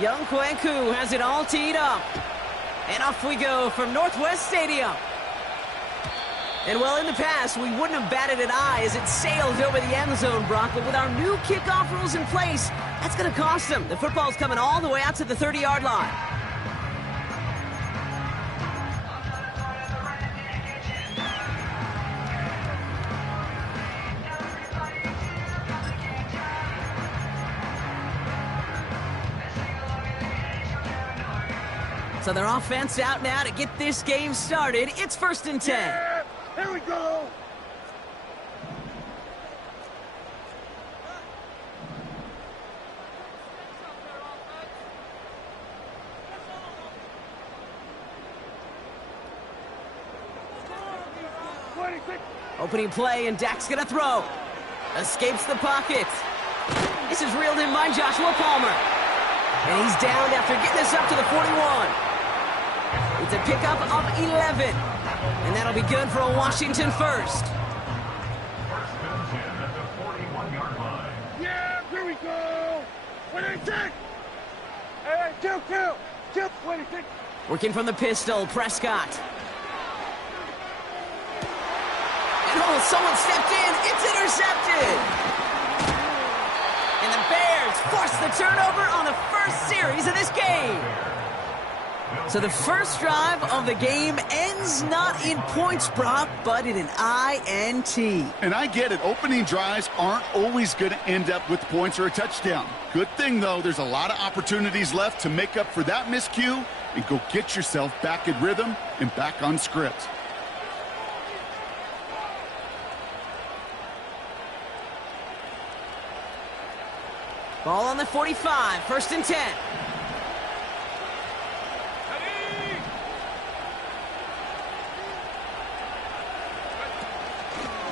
Young Kwenku has it all teed up. And off we go from Northwest Stadium. And well, in the past, we wouldn't have batted an eye as it sailed over the end zone, Brock. But with our new kickoff rules in place, that's going to cost them. The football's coming all the way out to the 30-yard line. So their offense out now to get this game started. It's 1st and 10. Yeah, here we go. Opening play, and Dak's gonna throw. Escapes the pocket. This is reeled in by Joshua Palmer. And he's down after getting this up to the 41. It's a pickup of 11. And that'll be good for a Washington first. First and 10 at the 41-yard line. Yeah, here we go. 26. Hey, two, 26. Working from the pistol, Prescott. And oh, someone stepped in. It's intercepted. And the Bears force the turnover on the first series of this game. So the first drive of the game ends not in points, Brock, but in an INT. And I get it. Opening drives aren't always going to end up with points or a touchdown. Good thing, though, there's a lot of opportunities left to make up for that miscue and go get yourself back in rhythm and back on script. Ball on the 45, 1st and 10.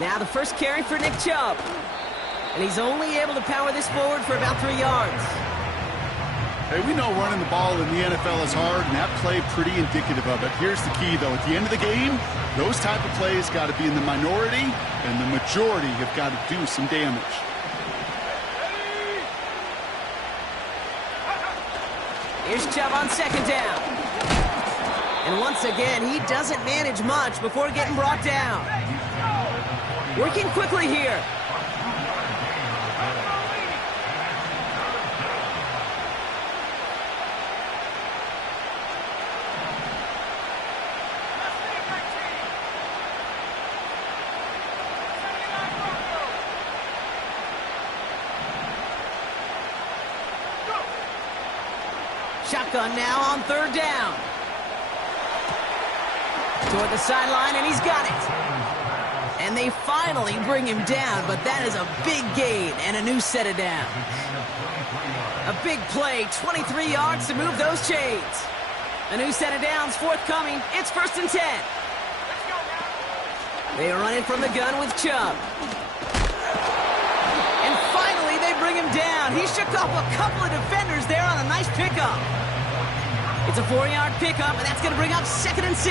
Now the first carry for Nick Chubb. And he's only able to power this forward for about 3 yards. Hey, we know running the ball in the NFL is hard, and that play pretty indicative of it. Here's the key, though. At the end of the game, those type of plays got to be in the minority, and the majority have got to do some damage. Here's Chubb on 2nd down. And once again, he doesn't manage much before getting brought down. Working quickly here. Shotgun now on 3rd down. Toward the sideline, and he's got it. And they finally bring him down, but that is a big gain and a new set of downs. A big play, 23 yards to move those chains. A new set of downs forthcoming. It's 1st and 10. They are running from the gun with Chubb. And finally, they bring him down. He shook off a couple of defenders there on a nice pickup. It's a 4-yard pickup, and that's going to bring up 2nd and 6.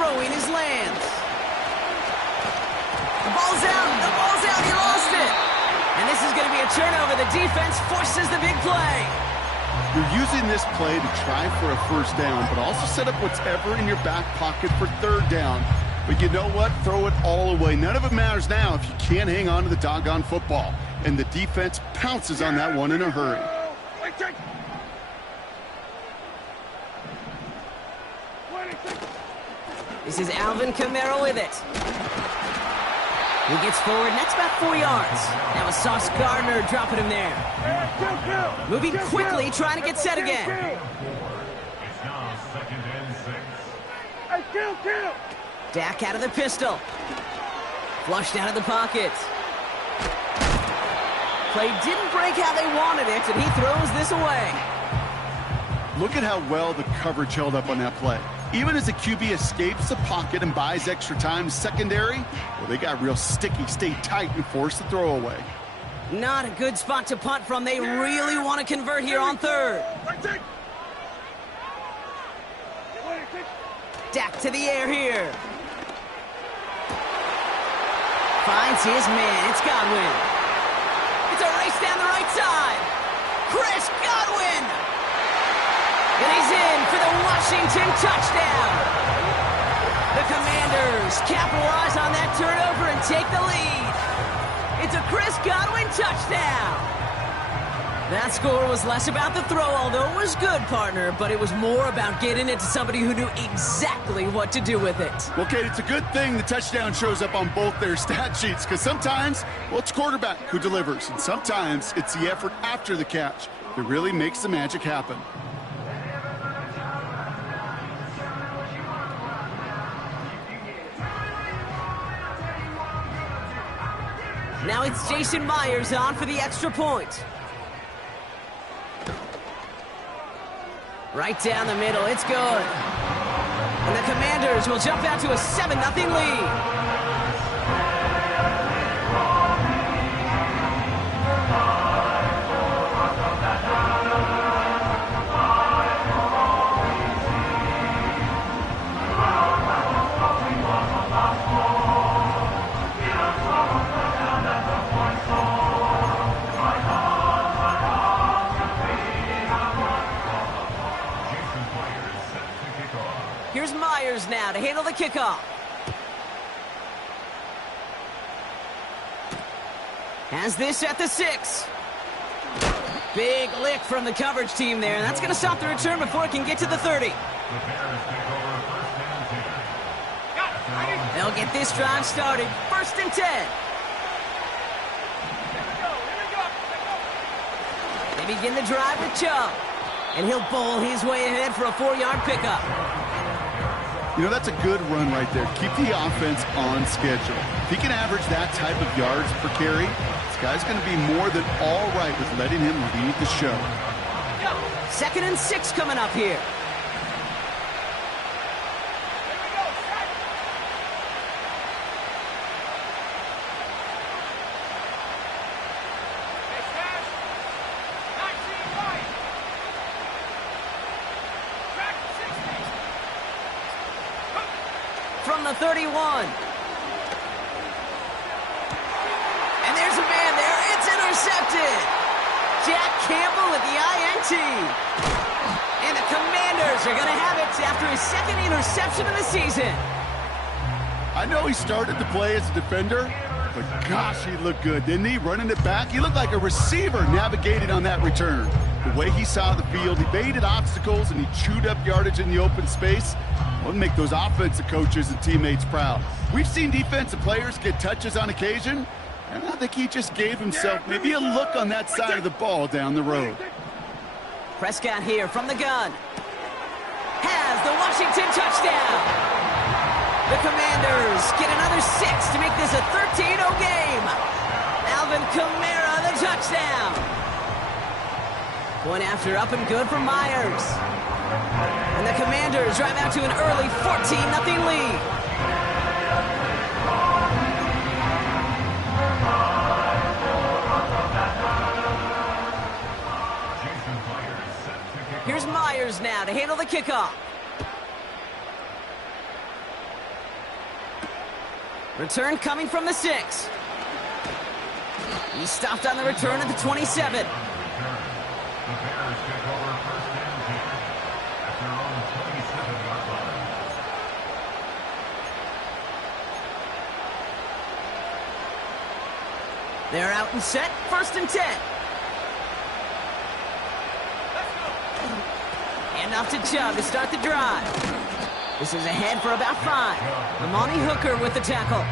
Throwing his lands. The ball's out, he lost it. And this is going to be a turnover. The defense forces the big play. You're using this play to try for a 1st down, but also set up whatever in your back pocket for 3rd down. But you know what? Throw it all away. None of it matters now if you can't hang on to the doggone football. And the defense pounces on that one in a hurry. This is Alvin Kamara with it. He gets forward, and that's about 4 yards. That was Sauce Gardner dropping him there. Moving quickly, trying to get set again. It's now 2nd and 6. Dak out of the pistol. Flushed out of the pocket. Play didn't break how they wanted it, and he throws this away. Look at how well the coverage held up on that play. Even as the QB escapes the pocket and buys extra time secondary, well, they got real sticky, stayed tight, and forced the throw away. Not a good spot to punt from. They really want to convert here on 3rd. Dak to the air here. finds his man. It's Godwin. It's a race down the right side. Chris Godwin! And he's in for the Washington touchdown. The Commanders capitalize on that turnover and take the lead. It's a Chris Godwin touchdown. That score was less about the throw, although it was good, partner, but it was more about getting it to somebody who knew exactly what to do with it. Well, Kate, it's a good thing the touchdown shows up on both their stat sheets, because sometimes, well, it's quarterback who delivers, and sometimes it's the effort after the catch that really makes the magic happen. Now it's Jason Myers on for the extra point. Right down the middle, it's good. And the Commanders will jump out to a 7-0 lead. Here's Myers now to handle the kickoff. Has this at the 6. Big lick from the coverage team there, and that's going to stop the return before it can get to the 30. They'll get this drive started. 1st and 10. They begin the drive with Chubb, and he'll bowl his way ahead for a 4-yard pickup. You know, that's a good run right there. Keep the offense on schedule. If he can average that type of yards per carry, this guy's going to be more than all right with letting him lead the show. 2nd and 6 coming up here. From the 31. And there's a man there. It's intercepted. Jack Campbell with the INT. And the Commanders are going to have it after his 2nd interception of the season. I know he started to play as a defender, but gosh, he looked good, didn't he? Running it back, he looked like a receiver navigating on that return. The way he saw the field, he baited obstacles and he chewed up yardage in the open space. Would make those offensive coaches and teammates proud. We've seen defensive players get touches on occasion, and I think he just gave himself maybe a look on that side of the ball down the road. Prescott here from the gun. Has the Washington touchdown. The Commanders get another 6 to make this a 13-0 game. Alvin Kamara, the touchdown. Point after up and good for Myers. And the Commanders drive out to an early 14-0 lead. Here's Myers now to handle the kickoff. Return coming from the 6. He stopped on the return at the 27. They're out and set, 1st and 10. And off to Chubb to start the drive. This is ahead for about 5. Amani Hooker with the tackle.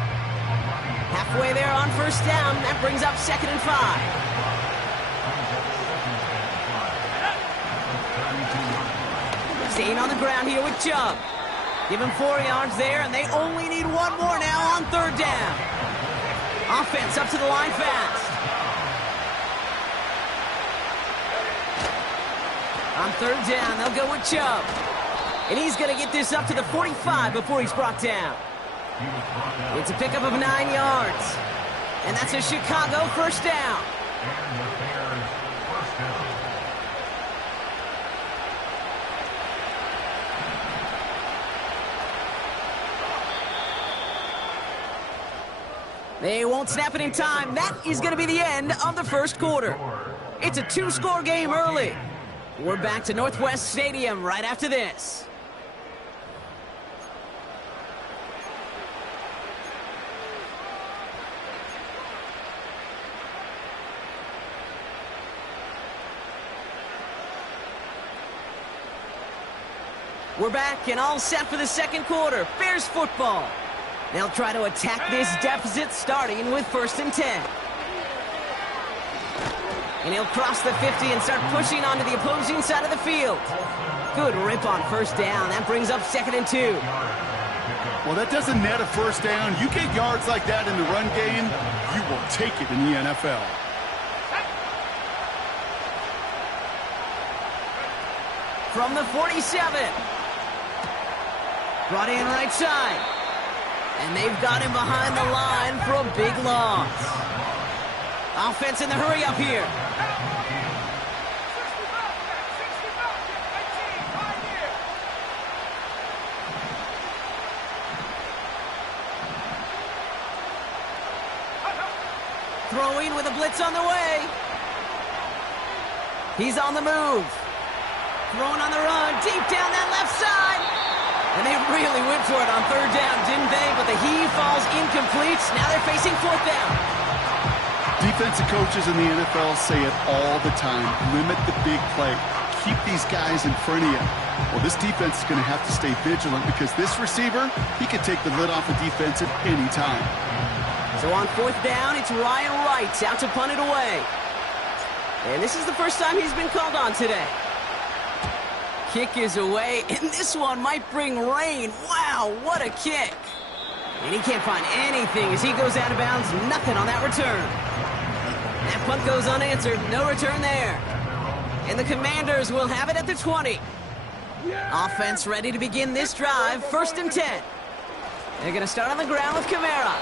Halfway there on 1st down. That brings up 2nd and 5. Staying on the ground here with Chubb. Give him 4 yards there, and they only need 1 more now on 3rd down. Offense up to the line fast. On 3rd down, they'll go with Chubb. And he's going to get this up to the 45 before he's brought down. It's a pickup of 9 yards. And that's a Chicago 1st down. They won't snap it in time. That is going to be the end of the first quarter. It's a 2-score game early. We're back to Northwest Stadium right after this. We're back and all set for the second quarter. Bears football. They'll try to attack this deficit starting with 1st and 10. And he'll cross the 50 and start pushing onto the opposing side of the field. Good rip on 1st down. That brings up 2nd and 2. Well, that doesn't net a 1st down. You get yards like that in the run game, you will take it in the NFL. From the 47. Brought in right side. And they've got him behind the line for a big loss. Offense in the hurry up here. Throwing with a blitz on the way. He's on the move. Throwing on the run, deep down that left side. And they really went for it on 3rd down, didn't they? But the heave falls incomplete. Now they're facing 4th down. Defensive coaches in the NFL say it all the time. Limit the big play. Keep these guys in front of you. Well, this defense is going to have to stay vigilant because this receiver, he can take the lid off a defense at any time. So on 4th down, it's Ryan Wright out to punt it away. And this is the first time he's been called on today. Kick is away, and this one might bring rain. Wow, what a kick. And he can't find anything as he goes out of bounds. Nothing on that return. That punt goes unanswered. No return there. And the Commanders will have it at the 20. Offense ready to begin this drive. 1st and 10. They're going to start on the ground with Kamara.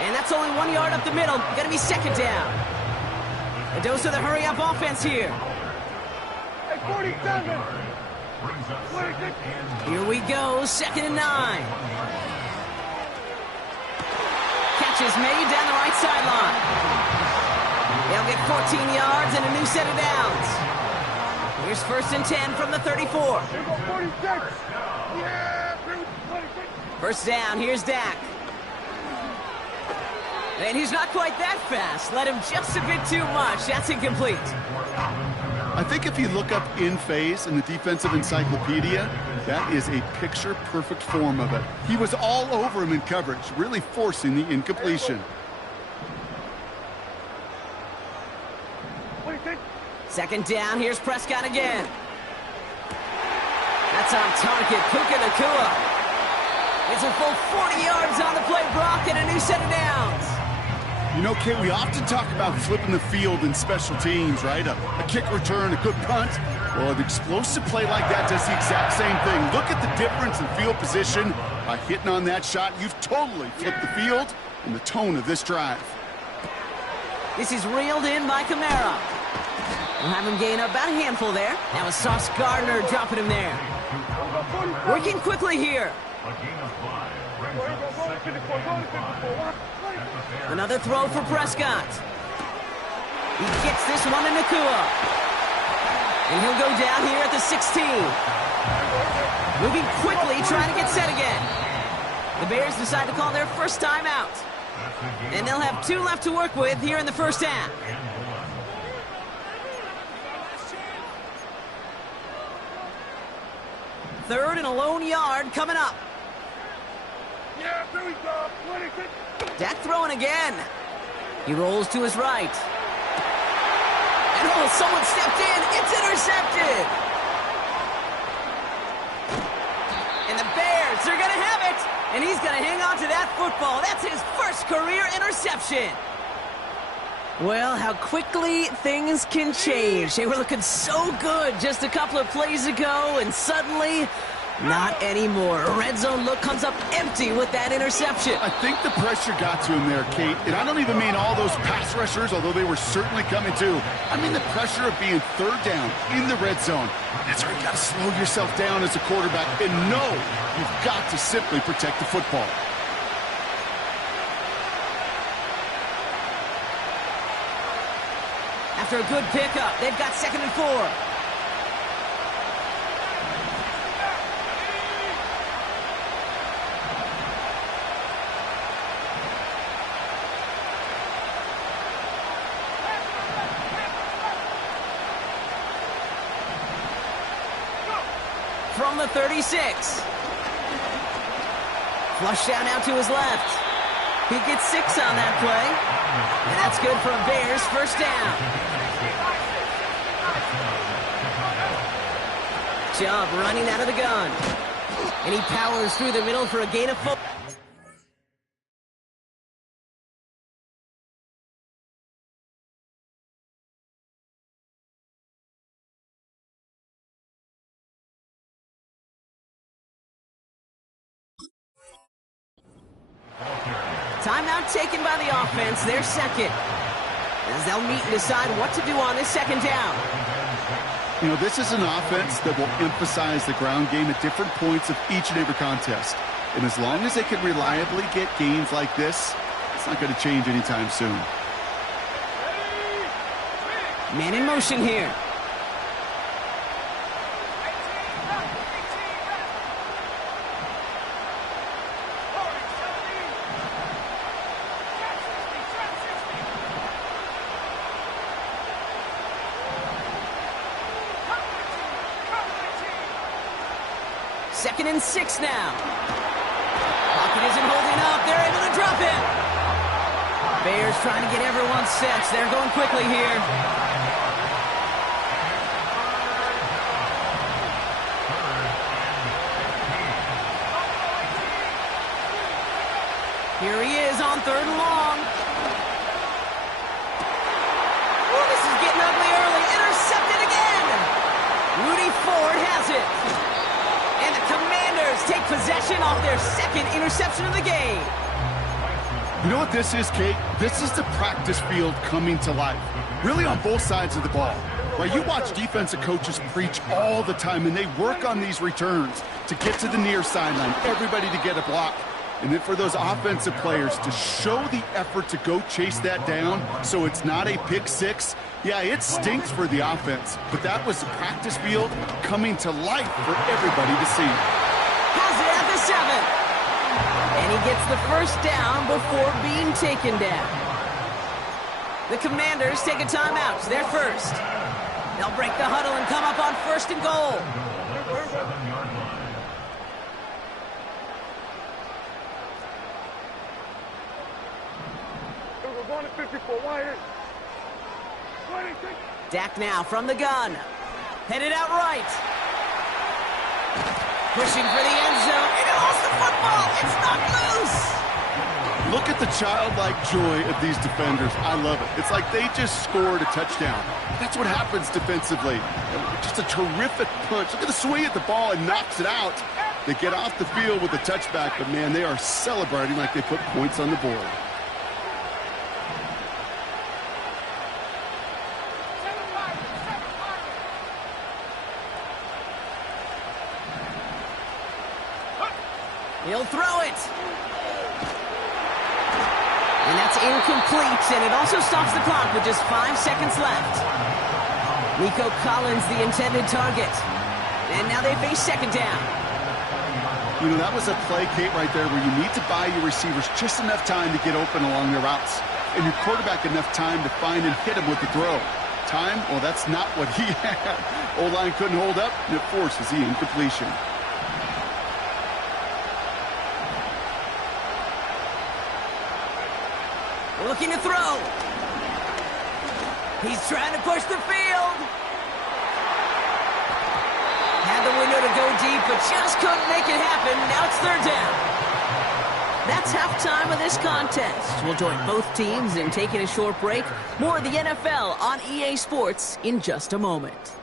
And that's only 1 yard up the middle. Going to be 2nd down. A dose of the hurry-up offense here. Hey, 47. Here we go, 2nd and 9. Catch is made down the right sideline. They'll get 14 yards and a new set of downs. Here's 1st and 10 from the 34. 1st down, here's Dak. And he's not quite that fast. Let him just a bit too much. That's incomplete. I think if you look up in phase in the defensive encyclopedia, that is a picture-perfect form of it. He was all over him in coverage, really forcing the incompletion. 2nd down, here's Prescott again. That's on target, Puka Nacua. It's a full 40 yards on the play, Brock, and a new set of downs. You know, Kate, we often talk about flipping the field in special teams, right? A kick return, a good punt. Well, an explosive play like that does the exact same thing. Look at the difference in field position. By hitting on that shot, you've totally flipped the field and the tone of this drive. This is reeled in by Kamara. We'll have him gain about a handful there. Now it's Sauce Gardner dropping him there. Working quickly here. Another throw for Prescott. He gets this one to Nacua. And he'll go down here at the 16. Moving quickly, trying to get set again. The Bears decide to call their first timeout. And they'll have 2 left to work with here in the 1st half. Third and a lone yard coming up. Yeah, here we go. 26. Dak throwing again. He rolls to his right. And oh, someone stepped in. It's intercepted. And the Bears are going to have it. And he's going to hang on to that football. That's his first career interception. Well, how quickly things can change. They were looking so good just a couple of plays ago, and suddenly, not anymore. A red zone look comes up empty with that interception. I think the pressure got to him there, Kate. And I don't even mean all those pass rushers, although they were certainly coming too. I mean the pressure of being 3rd down in the red zone. That's where you got to slow yourself down as a quarterback and know you've got to simply protect the football. after a good pickup. They've got 2nd and 4. From the 36. Flush down out to his left. He gets 6 on that play. And that's good for a Bears first down. Chubb running out of the gun. And he powers through the middle for a gain of 4. Timeout taken by the offense, their 2nd. As they'll meet and decide what to do on this 2nd down. You know, this is an offense that will emphasize the ground game at different points of each and every contest. And as long as they can reliably get gains like this, it's not going to change anytime soon. Man in motion here. Second and 6 now. Pocket isn't holding up. They're able to drop it. Bears trying to get everyone set. They're going quickly here. Here he is on 3rd and long. Oh, this is getting ugly early. Intercepted again. Rudy Ford has it. And the Commanders take possession off their 2nd interception of the game. You know what this is, Kate? This is the practice field coming to life. Really on both sides of the ball. Right? You watch defensive coaches preach all the time, and they work on these returns to get to the near sideline, everybody to get a block. And then for those offensive players to show the effort to go chase that down so it's not a pick 6. Yeah, it stinks for the offense, but that was the practice field coming to life for everybody to see. Has it at the 7. And he gets the first down before being taken down. The Commanders take a timeout. They're first. They'll break the huddle and come up on 1st and goal. We're going to 54. Why? Dak now from the gun. Headed out right. Pushing for the end zone. And he lost the football. It's not loose. Look at the childlike joy of these defenders. I love it. It's like they just scored a touchdown. That's what happens defensively. Just a terrific punch. Look at the swing at the ball and knocks it out. They get off the field with a touchback, but man, they are celebrating like they put points on the board. He'll throw it. And that's incomplete, and it also stops the clock with just 5 seconds left. Nico Collins, the intended target. And now they face 2nd down. You know, that was a play, Kate, right there where you need to buy your receivers just enough time to get open along their routes. And your quarterback enough time to find and hit him with the throw. Time? Well, that's not what he had. O-line couldn't hold up, and it forces the incompletion. Looking to throw. He's trying to push the field. Had the window to go deep, but just couldn't make it happen. Now it's 3rd down. That's halftime of this contest. We'll join both teams in taking a short break. More of the NFL on EA Sports in just a moment.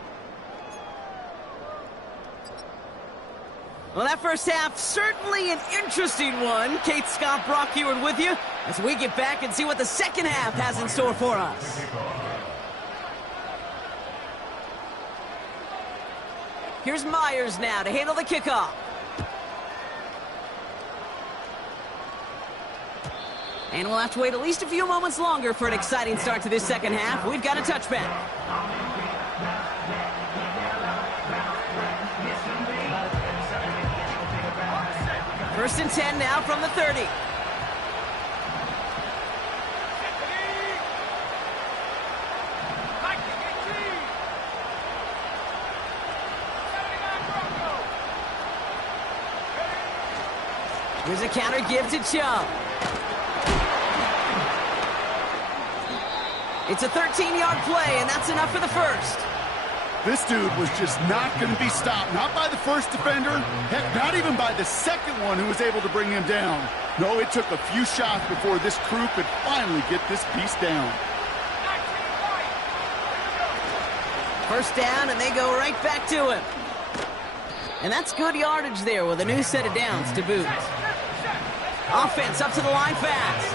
Well, that first half, certainly an interesting one. Kate, Scott, Brock Heward with you as we get back and see what the 2nd half has in store for us. Here's Myers now to handle the kickoff. And we'll have to wait at least a few moments longer for an exciting start to this second half. We've got a touchback. First and 10 now from the 30. Here's a counter give to Chubb. It's a 13-yard play, and that's enough for the first. This dude was just not going to be stopped. Not by the first defender. Heck, not even by the second one who was able to bring him down. No, it took a few shots before this crew could finally get this beast down. First down, and they go right back to him. And that's good yardage there with a new set of downs to boot. Offense up to the line fast.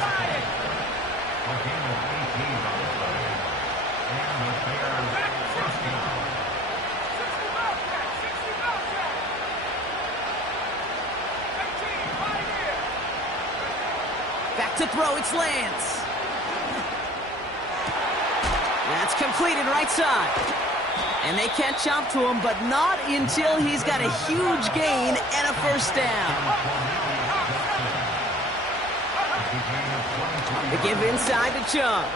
Back to throw, it's Lance. That's completed right side. And they catch up to him, but not until he's got a huge gain and a first down. They give inside to Chubb.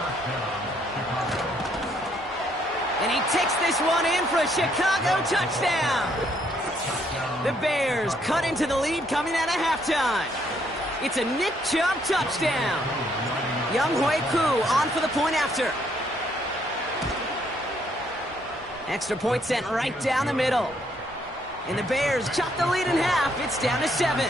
And he takes this one in for a Chicago touchdown. The Bears cut into the lead coming out of halftime. It's a Nick Chubb touchdown. Younghoe Koo on for the point after. Extra point sent right down the middle. And the Bears chop the lead in half. It's down to 7.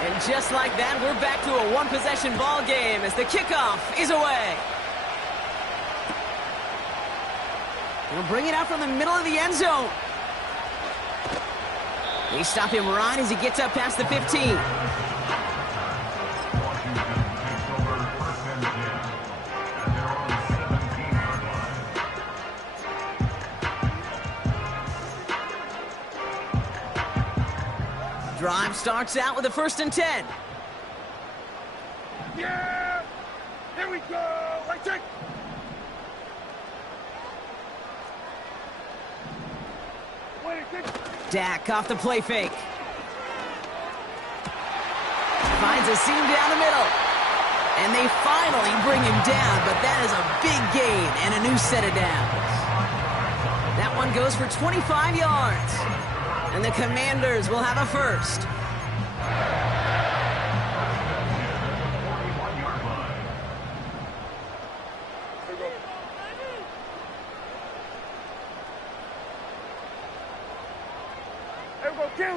And just like that, we're back to a one-possession ball game as the kickoff is away. He'll bring it out from the middle of the end zone. They stop him right as he gets up past the 15. Drive starts out with a first and 10. Yeah! Here we go! Right check! Dak off the play fake. Finds a seam down the middle. And they finally bring him down, but that is a big gain and a new set of downs. That one goes for 25 yards. And the Commanders will have a first.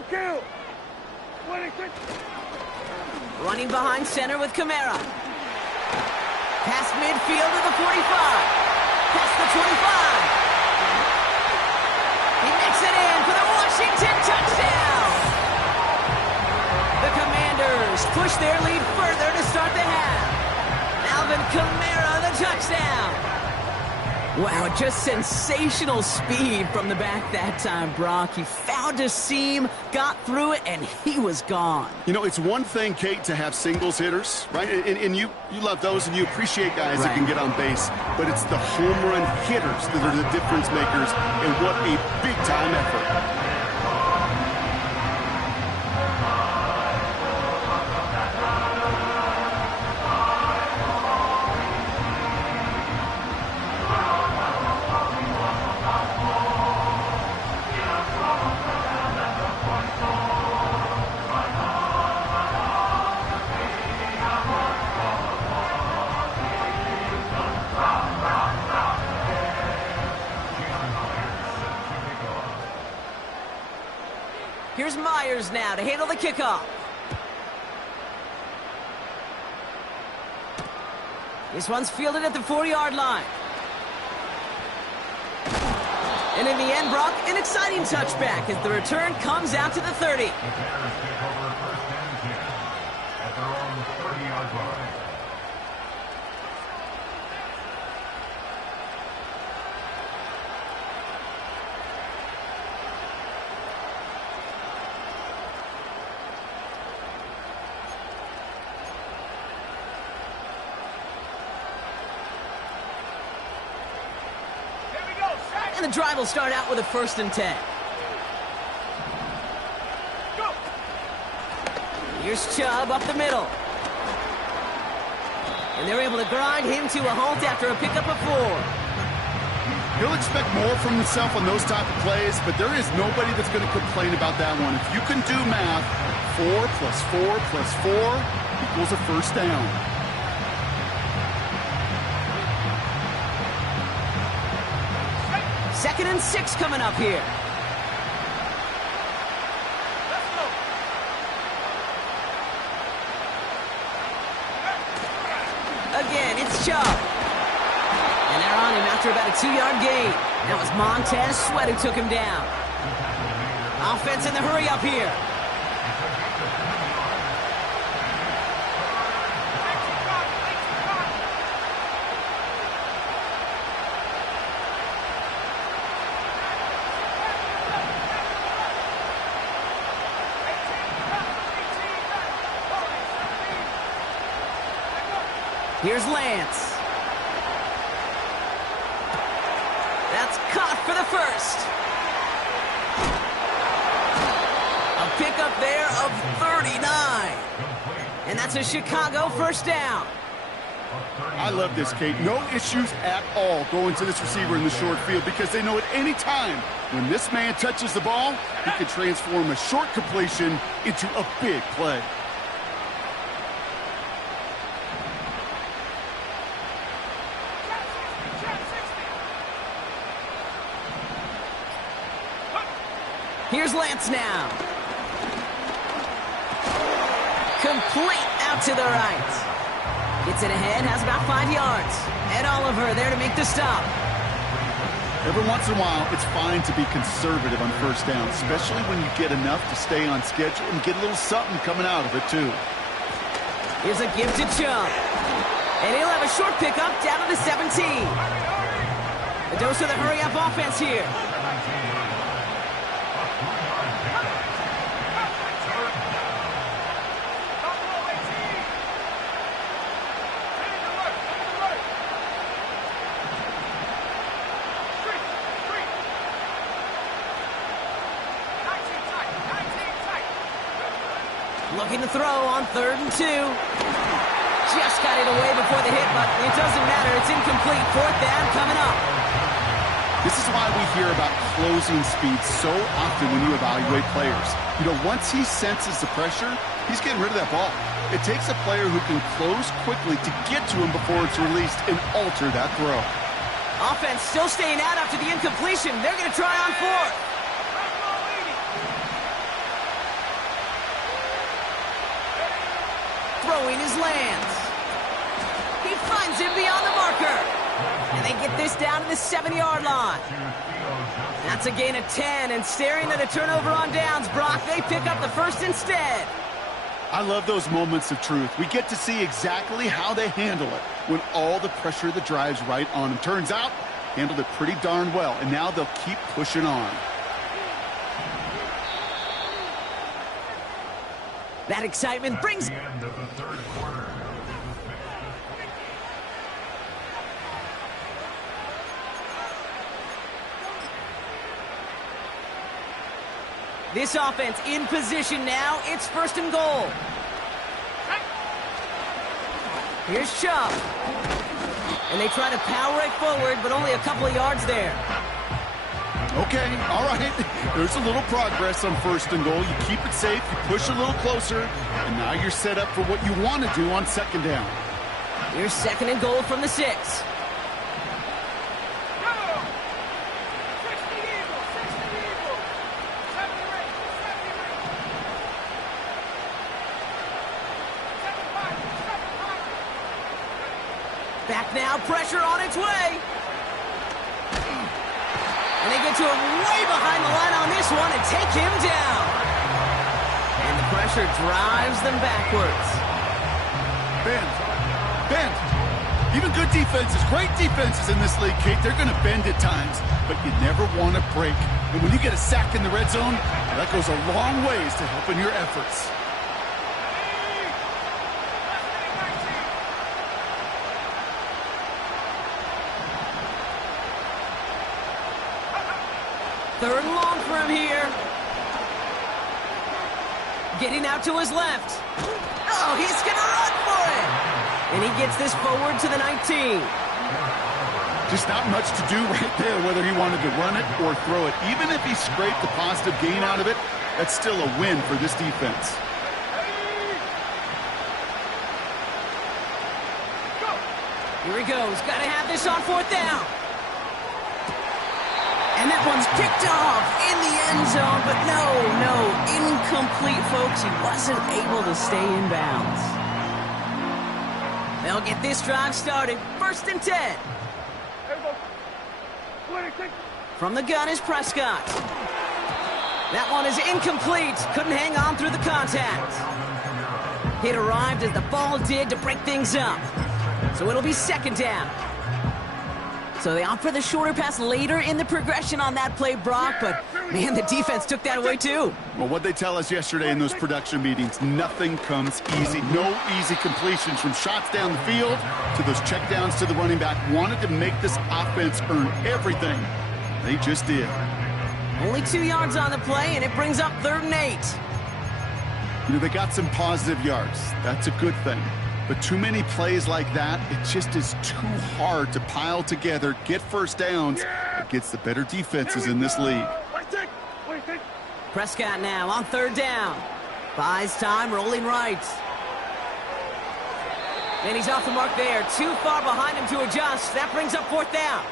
Kill! Running behind center with Kamara. Past midfield to the 45. Past the 25. He nicks it in for the Washington touchdown. The Commanders push their lead further to start the half. Alvin Kamara, the touchdown. Wow, just sensational speed from the back that time, Brock. He found a seam, got through it, and he was gone. You know, it's one thing, Kate, to have singles hitters, right? And you love those, and you appreciate guys that can get on base. But it's the home run hitters that are the difference makers, and what a big-time effort. Here's Myers now to handle the kickoff. This one's fielded at the 40-yard line. And in the end, Brock, an exciting touchback as the return comes out to the 30. The Bears take over first and 10 at their own 30-yard line. And the drive will start out with a 1st and 10. Go. Here's Chubb up the middle. And they're able to grind him to a halt after a pickup of 4. He'll expect more from himself on those type of plays, but there is nobody that's going to complain about that one. If you can do math, 4 plus 4 plus 4 equals a 1st down. Second and 6 coming up here. Let's go. Again, it's Chubb. And they're on him after about a 2-yard gain. That was Montez Sweat who took him down. Offense in the hurry up here. Here's Lance. That's caught for the 1st. A pickup there of 39. And that's a Chicago 1st down. I love this, Kate. No issues at all going to this receiver in the short field because they know at any time when this man touches the ball, he can transform a short completion into a big play. Here's Lance now. Complete out to the right. Gets it ahead, has about 5 yards. Ed Oliver there to make the stop. Every once in a while, it's fine to be conservative on 1st down, especially when you get enough to stay on schedule and get a little something coming out of it, too. Here's a give to Chubb. And he'll have a short pickup down to the 17. A dose of the hurry-up offense here. Looking to throw on 3rd and 2. Just got it away before the hit, but it doesn't matter. It's incomplete. 4th down coming up. This is why we hear about closing speed so often when you evaluate players. You know, once he senses the pressure, he's getting rid of that ball. It takes a player who can close quickly to get to him before it's released and alter that throw. Offense still staying out after the incompletion. They're going to try on 4th. Throwing his Lance. He finds him beyond the marker. And they get this down to the 7-yard line. That's a gain of 10, and staring at a turnover on downs, Brock, they pick up the 1st instead. I love those moments of truth. We get to see exactly how they handle it when all the pressure of the drive's right on them. Turns out, handled it pretty darn well, and now they'll keep pushing on. That excitement brings... The end of the 3rd quarter. This offense in position now. It's 1st and goal. Here's Chubb. And they try to power it forward, but only a couple of yards there. Okay, all right. There's a little progress on 1st and goal. You keep it safe, you push a little closer, and now you're set up for what you want to do on 2nd down. Here's 2nd and goal from the 6. Back now, pressure on its way. And And they get to him way behind the line on this one and take him down. And the pressure drives them backwards. Bend. Even good defenses, great defenses in this league, Kate, they're going to bend at times, but you never want to break. And when you get a sack in the red zone, that goes a long ways to helping your efforts. Third and long for him here. Getting out to his left. Oh, he's going to run for it. And he gets this forward to the 19. Just not much to do right there, whether he wanted to run it or throw it. Even if he scraped the positive gain out of it, that's still a win for this defense. Here he goes. Got to have this on fourth down. And that one's picked off in the end zone, but no, incomplete, folks. He wasn't able to stay in bounds. They'll get this drive started. 1st and 10. From the gun is Prescott. That one is incomplete. Couldn't hang on through the contact. Hit arrived as the ball did to break things up. So it'll be 2nd down. So they opt for the shorter pass later in the progression on that play, Brock, but man, the defense took that away too. Well, what they tell us yesterday in those production meetings, nothing comes easy. No easy completions from shots down the field to those checkdowns to the running back. Wanted to make this offense earn everything. They just did. Only 2 yards on the play, and it brings up 3rd and 8. You know, they got some positive yards. That's a good thing. But too many plays like that, it just is too hard to pile together, get first downs against the better defenses in this league. Prescott now on 3rd down. Buys time, rolling right. And he's off the mark there. Too far behind him to adjust. That brings up 4th down.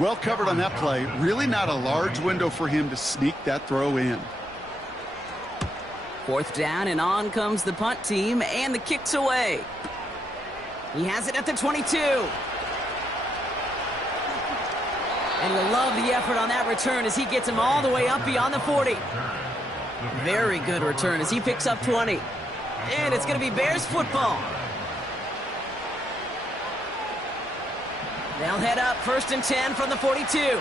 Well covered on that play. Really not a large window for him to sneak that throw in. 4th down, and on comes the punt team, and the kick's away. He has it at the 22. And you'll love the effort on that return as he gets him all the way up beyond the 40. Very good return as he picks up 20. And it's going to be Bears football. They'll head up 1st and 10 from the 42.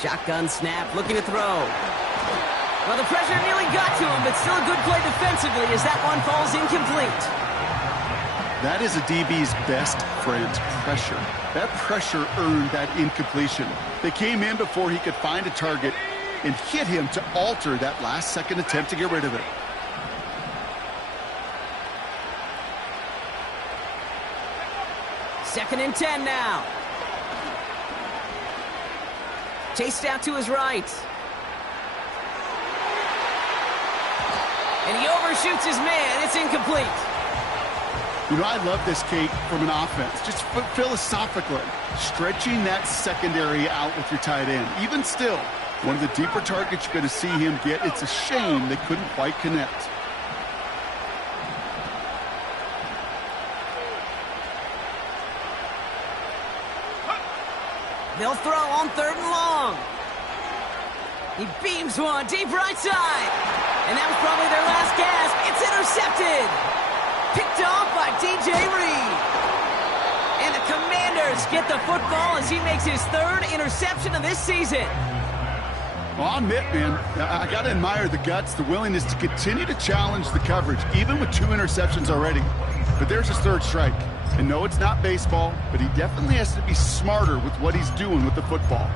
Shotgun snap, looking to throw. Well, the pressure nearly got to him, but still a good play defensively as that one falls incomplete. That is a DB's best friend, pressure. That pressure earned that incompletion. They came in before he could find a target and hit him to alter that last-second attempt to get rid of it. Second and 10 now. Chased out to his right. And he overshoots his man. It's incomplete. You know, I love this, Kate, from an offense. Just philosophically, stretching that secondary out with your tight end. Even still, one of the deeper targets you're going to see him get. It's a shame they couldn't quite connect. They'll throw on 3rd and long. He beams one deep right side. And that was probably their last gasp. It's intercepted. Picked off by DJ Reed. And the Commanders get the football as he makes his 3rd interception of this season. Well, I'll admit, man, I got to admire the guts, the willingness to continue to challenge the coverage, even with 2 interceptions already. But there's his 3rd strike. And no, it's not baseball, but he definitely has to be smarter with what he's doing with the football.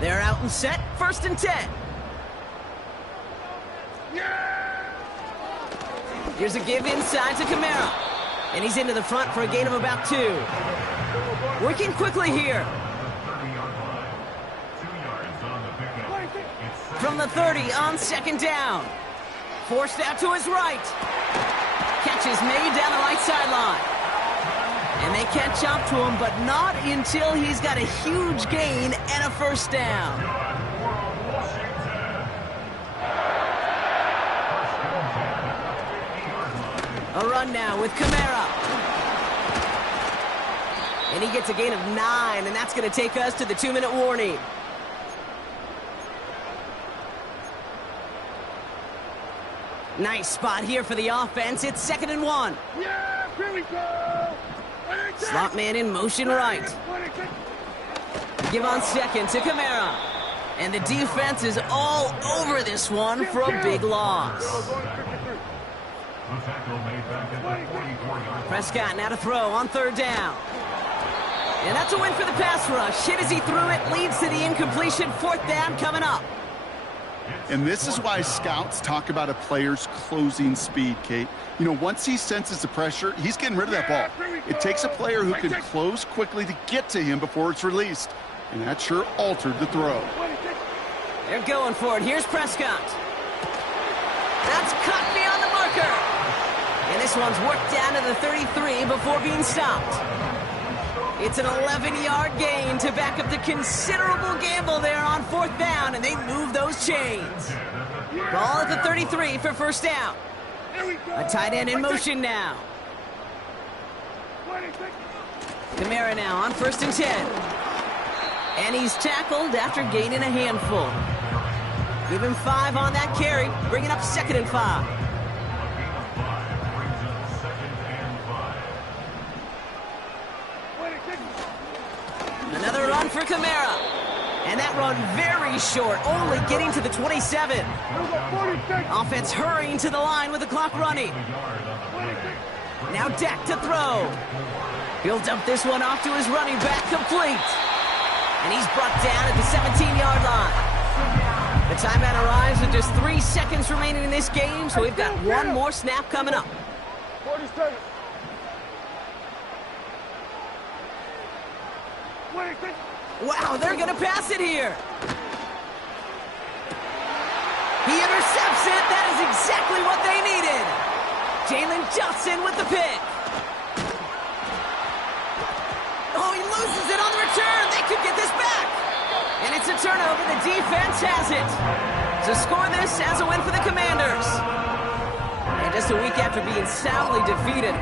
They're out and set, 1st and 10. Here's a give inside to Kamara. And he's into the front for a gain of about 2. Working quickly here. From the 30 on 2nd down. Forced out to his right. catch is made down the right sideline. And they catch up to him, but not until he's got a huge gain and a first down. A run now with Kamara. And he gets a gain of 9, and that's going to take us to the 2-minute warning. Nice spot here for the offense. It's 2nd and 1. Yeah, here we go. Slot man in motion right. Give on second to Kamara. And the defense is all over this one for a big loss. Prescott now to throw on 3rd down. And that's a win for the pass rush. Hit as he threw it, leads to the incompletion. 4th down coming up. And this is why scouts talk about a player's closing speed, Kate. You know, once he senses the pressure, he's getting rid of that ball. It takes a player who can close quickly to get to him before it's released. And that sure altered the throw. They're going for it. Here's Prescott. That's cut beyond the marker. And this one's worked down to the 33 before being stopped. It's an 11-yard gain to back up the considerable gamble there on 4th down, and they move those chains. Ball at the 33 for first down. A tight end in motion now. Kamara now on 1st and 10. And he's tackled after gaining a handful. Give him 5 on that carry, bringing up 2nd and 5. Another run for Kamara. And that run very short, only getting to the 27. Offense hurrying to the line with the clock running. Now Dak to throw. He'll dump this one off to his running back, complete. And he's brought down at the 17-yard line. The timeout arrives with just 3 seconds remaining in this game, so we've got one more snap coming up. 40 seconds. Wow, they're going to pass it here. He intercepts it. That is exactly what they needed. Jalen Johnson with the pick. Oh, he loses it on the return. They could get this back. And it's a turnover. The defense has it. To score this as a win for the Commanders. And just a week after being soundly defeated